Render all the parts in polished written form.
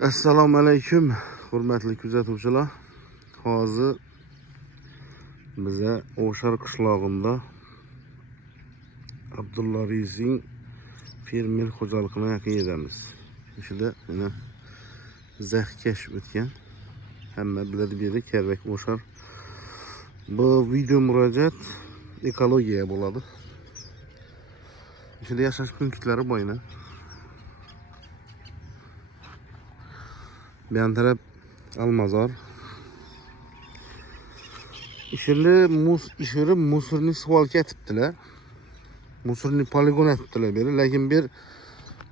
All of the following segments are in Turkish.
Assalomu alaykum, hurmatli kuzatuvchilar. Hozir biza O'shar qishlog'ida Abdulla Reising fermer xo'jaligini yaqin edamiz. Ishida mana zahkash o'tgan. Hamma biladi bu yerda Karvak O'shar. Bu video murojaat ekologiya bo'ladi. Ishida yashash punktlari bo'yina. Bu yan taraf Almazor. Ishini musorni svolka etibdilar. Musorni poligon etibdilar beri, lekin bir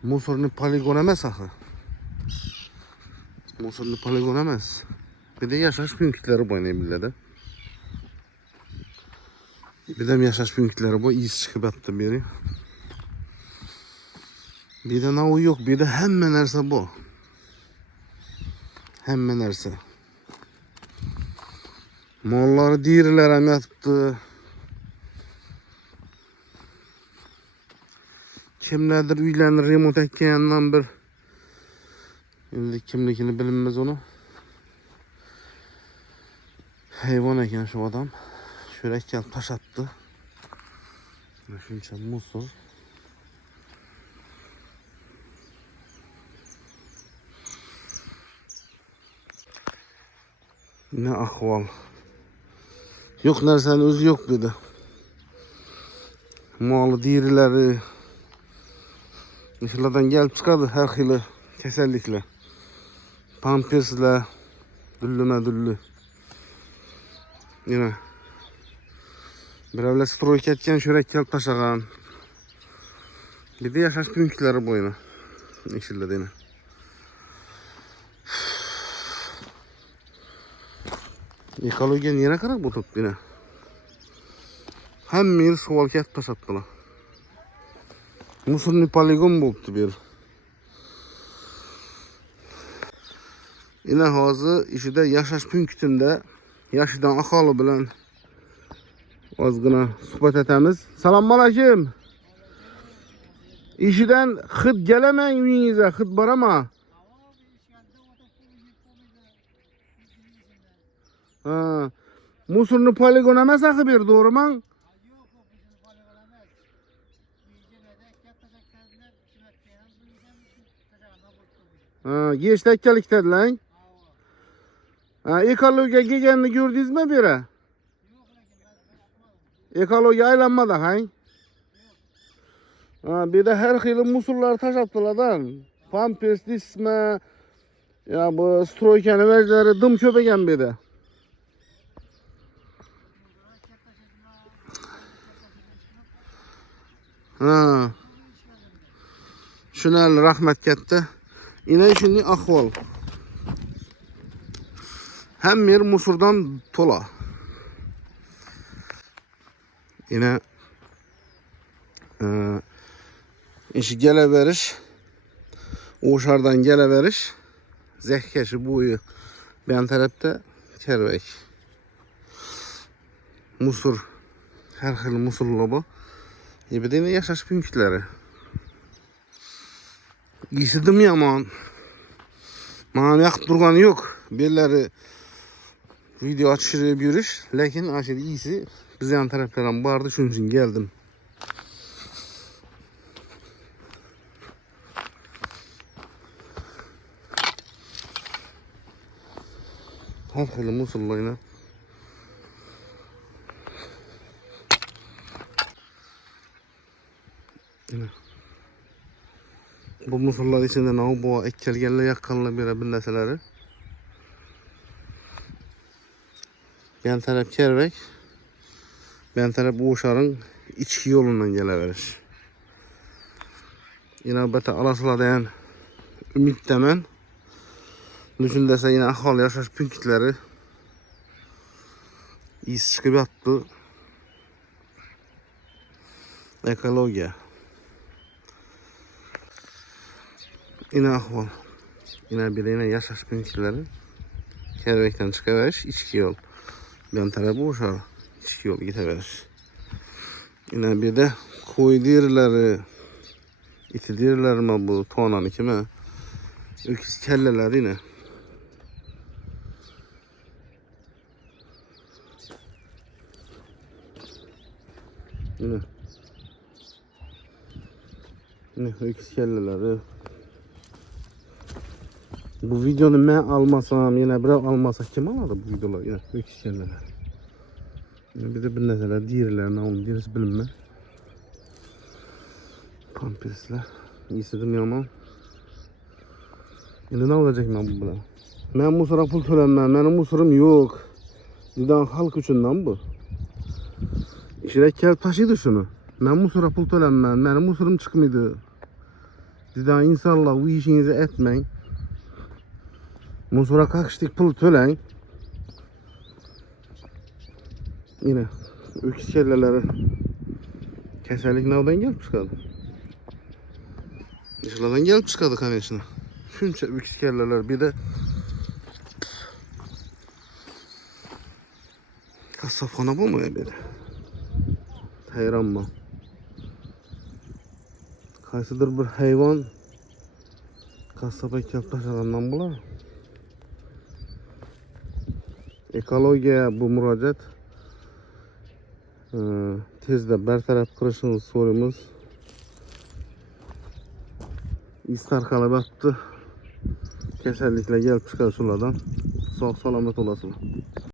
musorni poligon emas axir. Musorni poligon emas. Bir de yashash punktlari bo'yina biladi. Bir de yashash punktlari bu iz chiqib yotdi beri. Bir de nav yo'q, bir de hamma narsa bu. Hamma narsa. Mollari dirilar ham yotibdi. Kimlardir uylarni remont etgandan bir endi kimligini bilinmez onu. Hayvon ekan şu odam. Şöyle kelib tashatdi. Shuncha musor. Ne ahvol. Yo'q narsani o'zi yo'q dedi. Moli dirileri ishlardan kelib chiqadi har xil kasalliklar. Pamperslar, dulluma-dulli. Yine birovlar stroyka etgan sho'rak kelib tashagan. Bir de yashash punktlari bo'yina ishlarda yana. Ekologiya nera qarab o'tibdi yana. Hamma yer savol kelib tashatdilar. Musorni poligon bo'libdi bu yer. Yine hozir ishida yashash punktida yashagan aholi bilan ozgina suhbat etamiz. Assalomu alaykum. İşidən xid gelemeng uyingizga, xid borama. Ha, musorni poligon emas axir ber, to'g'rimi? Ha, geçti ekkalikdadilar. Ha, ekologiya kelganini ko'rdingizmi bu yerga? Ekologiya aylanmadi, ha? Ha, bir de her xil musorlar tashatdilardan. Pampers disma, ya bu stroykani vajlari dim ko'paygan bu yerda. Ha. Shunal rahmat katta. Yine shunday ahvol. Hamma yer musordan to'la. Yine işi gelaverish, O'shardan gelaverish, zahkashi bo'yi bu yan tarafda Karvak. Musor, har xil musorlar bor. Bir de yashash punktlari. Isidim yomon. Mana yoqib turgani yo'q. Belari video ochishib yurish, lekin ashir isi biz yan taraflardan bordi, shuning uchun keldim. Har xil musorlarni bu musorlar içinde ne bu ekkelgenler yakkanlar bir narsaları. Ben taraf Karvak, ben taraf O'sharning ichki yo'lidan kelaverish. Yine bata alasılardan umiddaman. Shunda desa yine aholi yashash punktlari iz chiqib yotdi. Ekologiya. Yine ahvol. Yine bir yine yashash punktlari Karvakdan chiqaverish, ichki yo'l. Ben tarafı O'shar, ichki yo'l ketaverish. Yine bir de qo'y derileri, iti derilerimi bu tonaniki mi? Öküz kelleler yine. Yine. Yine öküz kelleleri. Bu videonu ben almasam, yine biraz almasa kim aladı bu videoları? Yine öküz kelleler. Bir de bir neseler diğerlerine onu diyeriz bilinmez. Pampirsler. İstedim yaman. Şimdi ne olacak ben bu bilen? Ben musura pul tölenmem. Benim musurum yok. Didan halk üçünden bu. İşte kel taşıydı şunu. Ben musura pul tölenmem. Benim musurum çıkmıydı. Didan insanlar bu işinizi etmeyin. Musura kakıştık pul tölen. Yine öküz kelleleri. Keserlik nereden gelip çıkardı? Dışarıdan gelip çıkardı kanesine. Şunca öküz kelleler bir de kasapxana bu mu böyle? Hayranma. Kaysıdır bir hayvan kasaba kelip taşıgandan bular. Ekologiya bu müracaat tezde bertaraf qilishini so'raymiz. Is tarqalib yotibdi. Kasalliklar kelib chiqadi shulardan. Sog' salomat bo'lasizlar.